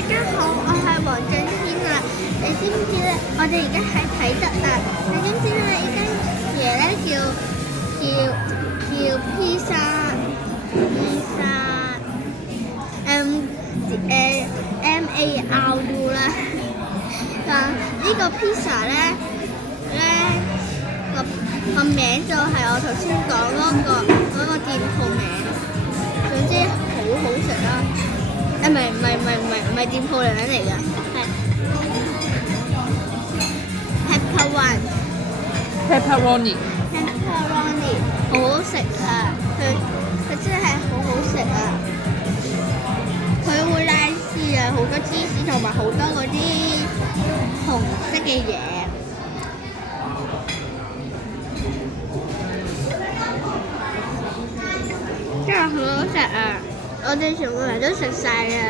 大家好，我係黃俊軒啊！你知唔知咧？我哋而家喺啟德啊！你知唔知咧？呢間嘢咧叫披薩MARU 啦。但呢個披薩咧個名就係我頭先講嗰個店鋪名。總之好好食啦！唔係店鋪名嚟㗎，係 pepperoni， 好好食啊！佢真係好好食啊！佢會拉絲啊，好多芝士同埋好多嗰啲紅色嘅嘢，真係好好食啊！我哋全部人都食晒啊！